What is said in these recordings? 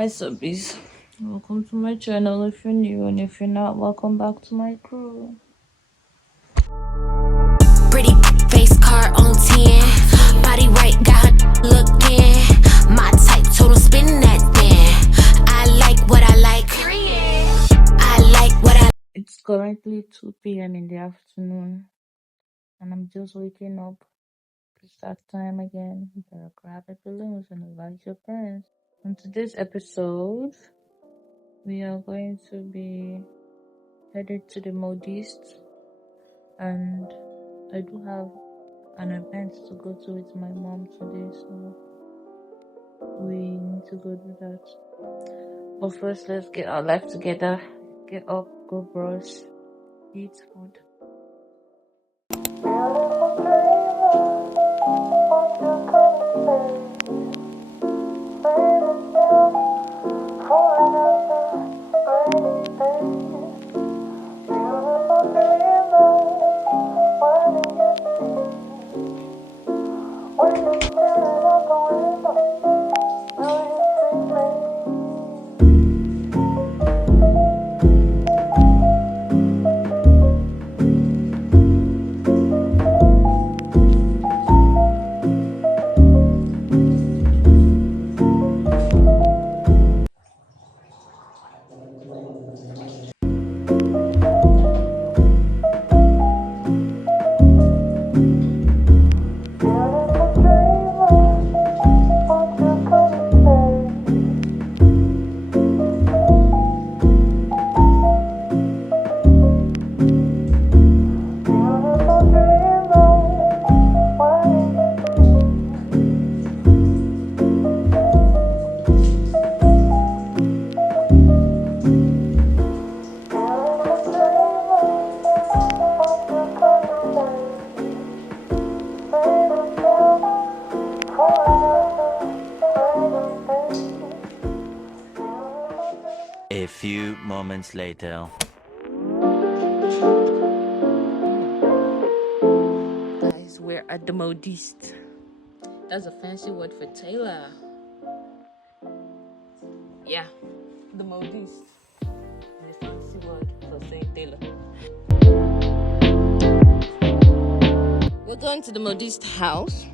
Hi subbies, welcome to my channel. If you're new and if you're not, welcome back to my crew. Pretty face car on 10, body right, got her looking. My type, total spin that thing. I like what I like. I like what I. It's currently 2 p.m. in the afternoon and I'm just waking up. It's that time again. You better grab your balloons and invite your friends. On today's episode, we are going to be headed to the Modiste, and I do have an event to go to with my mom today, so we need to go do that. But first, let's get our life together. Get up, go brush, eat food. A few moments later. Guys, we're at the Modiste. That's a fancy word for tailor. Yeah, the Modiste is a fancy word for saying tailor. We're going to the Modiste house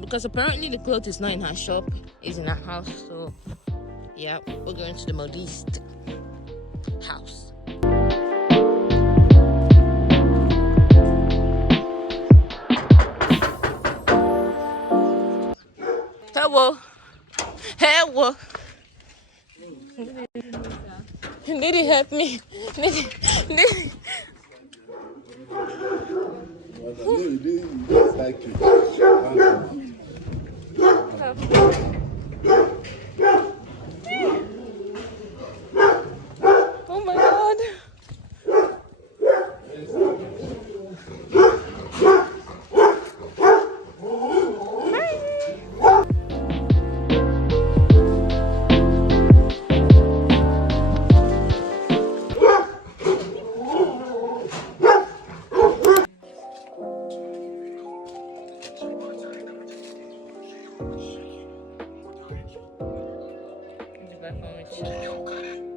because apparently the clothes is not in her shop, it's in her house. So yeah, we're going to the Modiste house. Hello. Hello. Need you help me? Need. Oh my God.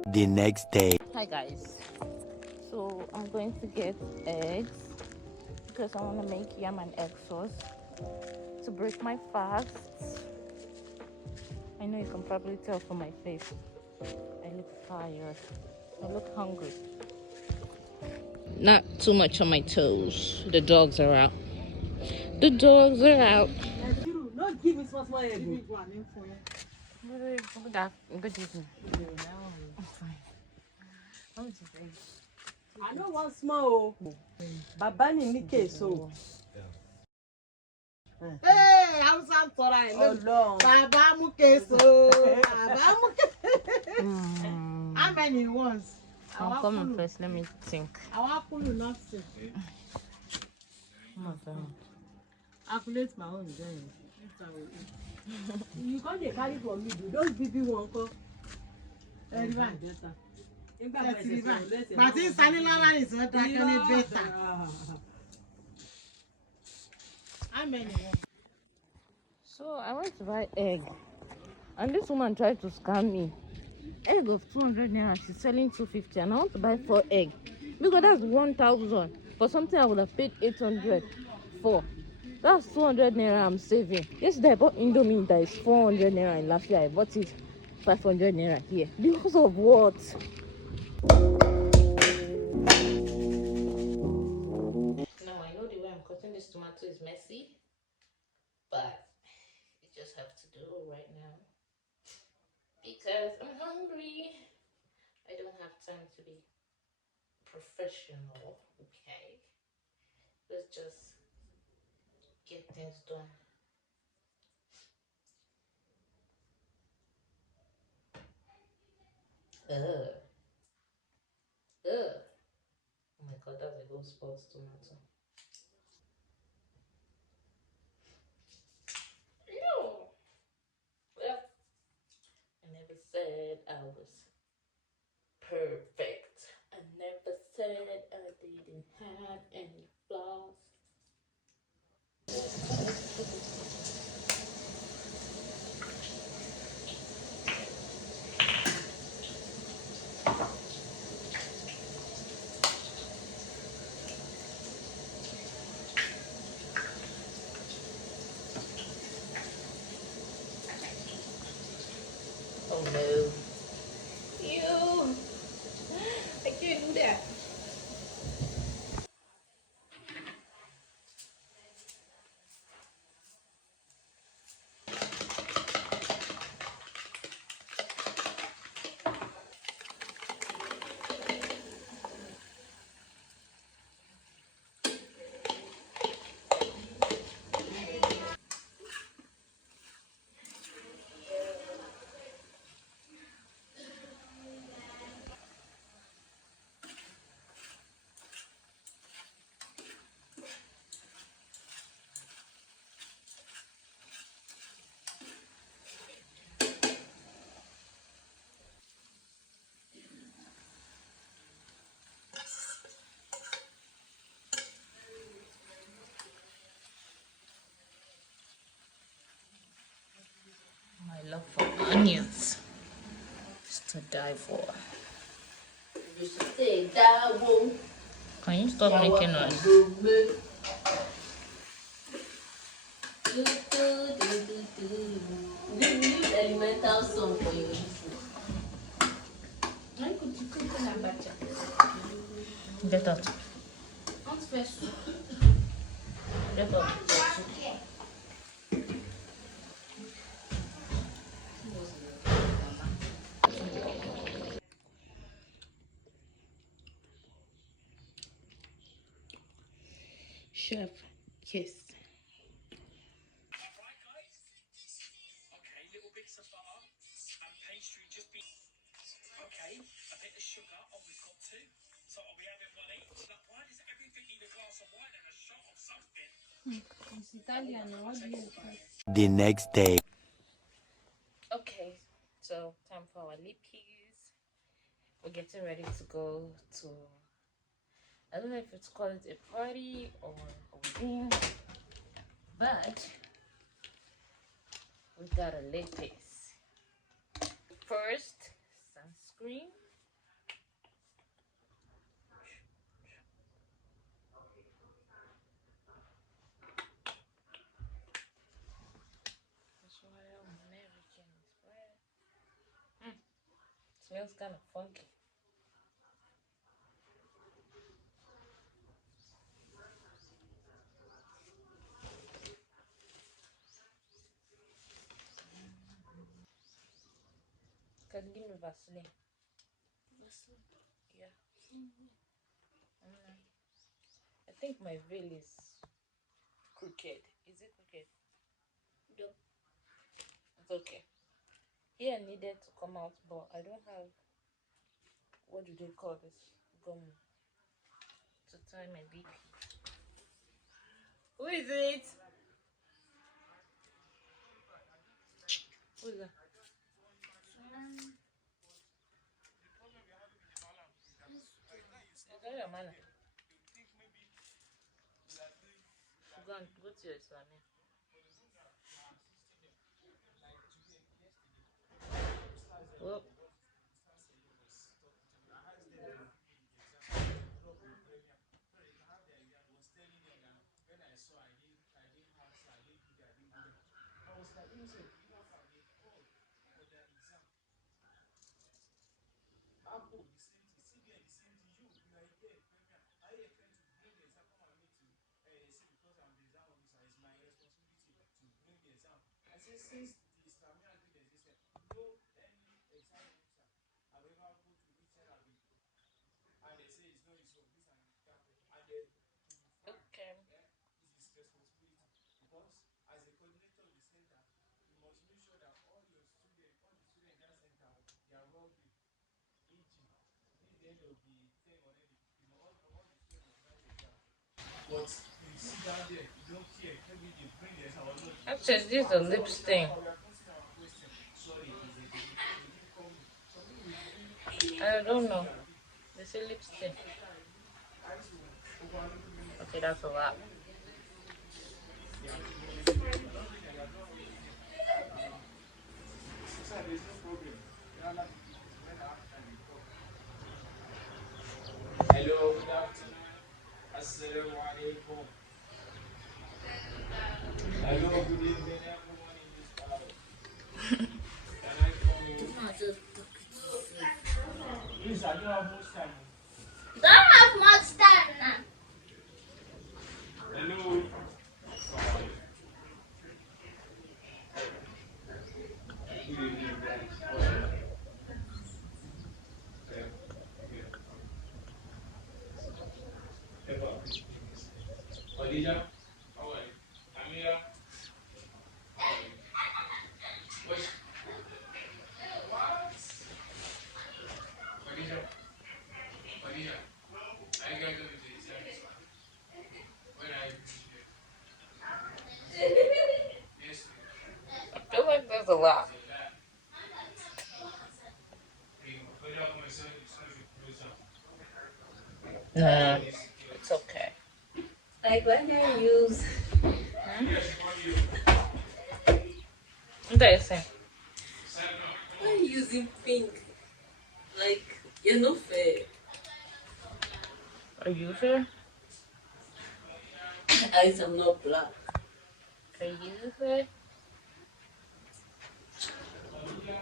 The next day. Hi guys. So I'm going to get eggs because I want to make yam and egg sauce to break my fast. I know you can probably tell from my face. I look tired. I look hungry. Not too much on my toes. The dogs are out. The dogs are out. Don't give me small egg. Good evening. I'm fine. How much is eggs? I know one small. Baba ni nike so. Hey, Hausa tora elo. Baba mu keso. Baba mu keso. How many ones? I'll come in first. Let me think. I want kulu nothing. Calculate my own then. You can't dey carry for me. Those baby one come. Everyone better. But in Salilala is not that any better. How many ones? So I want to buy egg. And this woman tried to scam me. Egg of 200 naira, she's selling 250, and I want to buy 4 egg because that's 1,000 for something I would have paid 800 for. That's 200 naira I'm saving. Yesterday I bought Indomie that is 400 naira, and last year I bought it 500 naira here. Because of what? Now I know the way I'm cutting this tomato is messy, but you just have to do it right now because I'm hungry. I don't have time to be professional, okay? Let's just get things done. Ugh. Ugh. Oh my god, that's a whole spoiled tomato. No. Well, I never said I was perfect. I never said I didn't have any flaws. Oh no. Ew. I can't do that. My love for onions is to die for. You should say that one. Can you stop making noise? This elemental song for you. Why could you cook an abacha? Get out. Not first. Get out. Chef, kiss. It's Italian. What do you think? The next day. Okay, so time for our lippies. We're getting ready to go to, I don't know if it's called a party or a wedding, but we gotta lippies. First, sunscreen. Smells kind of funky. Can you give me Vaseline? Vaseline? Yeah. I think my veil is crooked. Is it crooked? No. It's okay. Here needed to come out, but I don't have, what do they call this? Gum to tie my BP. Who is it? Who is that? Is that your man? Go to your Islamia. Okay. Actually, this is a lip stain. I don't know. They say lip stain. Okay, that's a lot. Hello, good afternoon. Assalamu alaikum. Hello, good evening, everyone in this house. Can I come in? Please, I don't have much time. Don't have much time now. Hello. Good evening, guys. Okay. Eva. Khadija. How are you? Amira. How are you? What? What? Khadija. Khadija. Are you guys going to the exam? When are you finishing? Yes, I feel like there's a lot. it's a lie. Hey, Khadija, come and send you closer. Nah, it's okay. Like when I use What are you saying? when using pink, like you're not fair. Are you fair? My eyes are not black. Are you fair?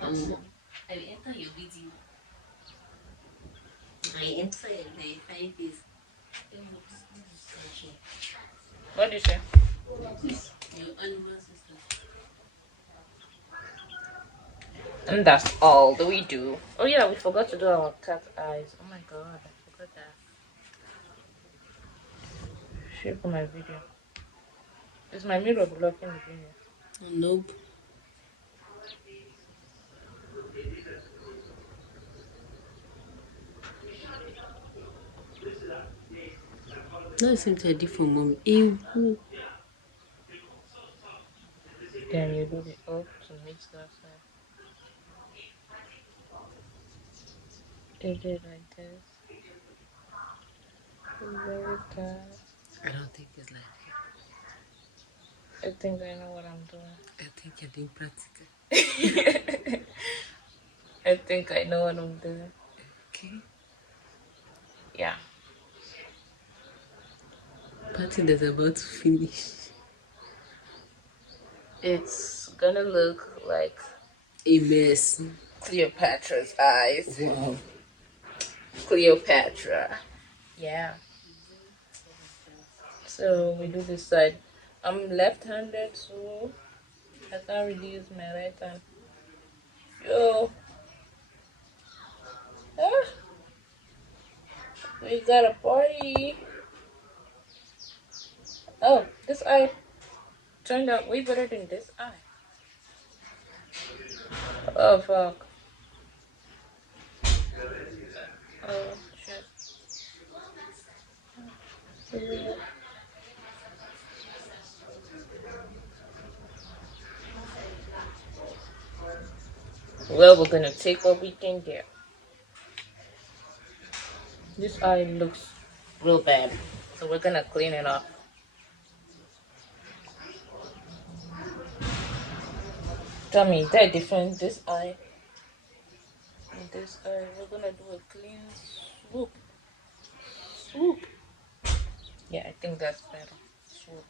I will enter your video. I enter and I find this. What do you say? Your animal system. And that's all that we do. Oh yeah, we forgot to do our cat eyes. Oh my god, I forgot that. Share for my video. Is my mirror blocking the video? Nope. No, seems I did for mom. Ew. Then you do the up to mix that side. You do it like this. Very good. I don't think it's like I think I know what I'm doing. that. I think you're being practical. I think I know what I'm doing. Okay. Yeah. Party that's about to finish. It's gonna look like A mess. Cleopatra's eyes. Wow. Cleopatra. Yeah. So we do this side. I'm left-handed, so I can't really use my right hand. Yo. Ah, we got a party. Oh, this eye turned out way better than this eye. Oh, fuck. Oh, shit. Well, we're gonna take what we can get. This eye looks real bad, so we're gonna clean it up. Tell me, is that different? This eye and this eye, we're gonna do a clean swoop. Swoop. Yeah, I think that's better. Swoop.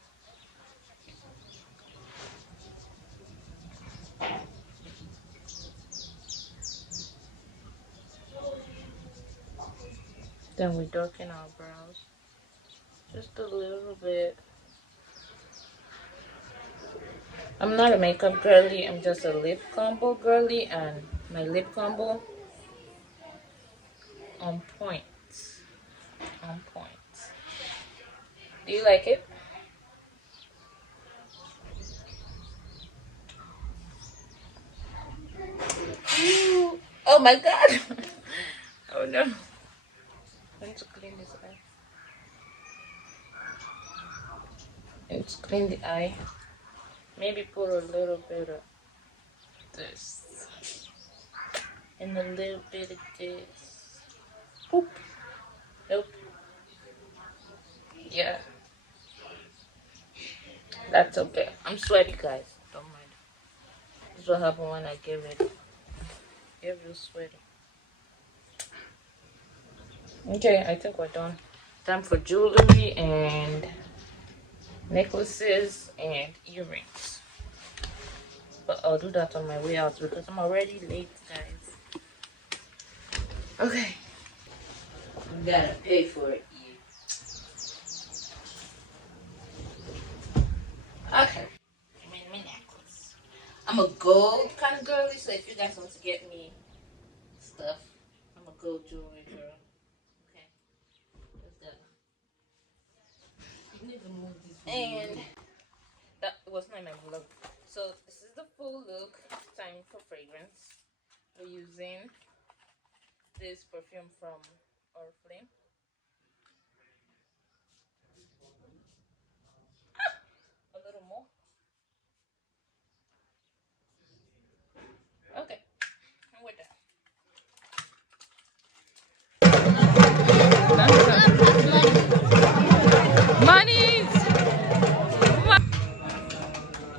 Then we darken our brows just a little bit. I'm not a makeup girly, I'm just a lip combo girly, and my lip combo on point. On point. Do you like it? Ooh. Oh my god! Oh no. I need to clean this eye. I need to clean the eye. Maybe put a little bit of this. And a little bit of this. Boop. Nope. Yeah. That's okay. I'm sweaty, guys. Don't mind. This is what happens when I get ready. Get real sweaty. Okay, I think we're done. Time for jewelry and necklaces and earrings. But I'll do that on my way out because I'm already late, guys. Okay. You gotta pay for it. Okay. I made my necklace. I'm a gold kind of girly, so if you guys want to get me stuff, I'm a gold jewelry girl. Okay. Let's go. You need to move this. And that was not my vlog. So this is the full look. Time for fragrance. We're using this perfume from Oriflame. A little more. Okay, and we're done. Monies!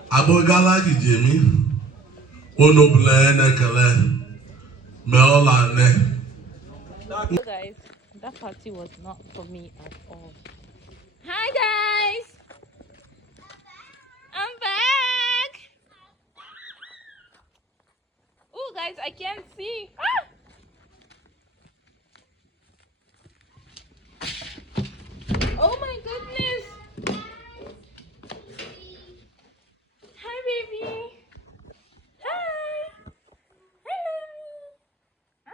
Abogala Jimmy, Onobla Nekale, Meola Ne. So guys, that party was not for me at all. Hi guys! I'm back! Oh guys, I can't see. Ah! Oh my goodness! Hi baby! Hi! Hello! Hi!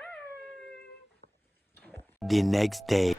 The next day.